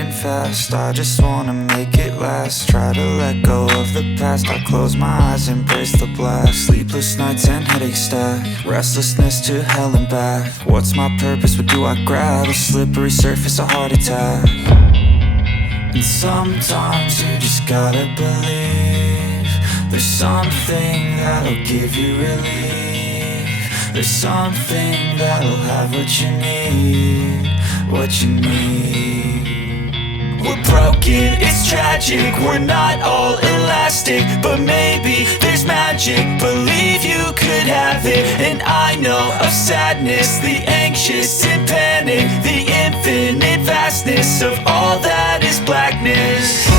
fading fast. I just wanna make it last. Try to let go of the past. I close my eyes, embrace the blast. Sleepless nights and headaches stack. Restlessness to hell and back. What's my purpose? What do I grab? A slippery surface, a heart attack. And sometimes you just gotta believe there's something that'll give you relief. There's something that'll have what you need, what you need. We're broken, it's tragic, we're not all elastic, but maybe there's magic, believe you could have it. And I know of sadness, the anxious and panic, the infinite vastness of all that is blackness.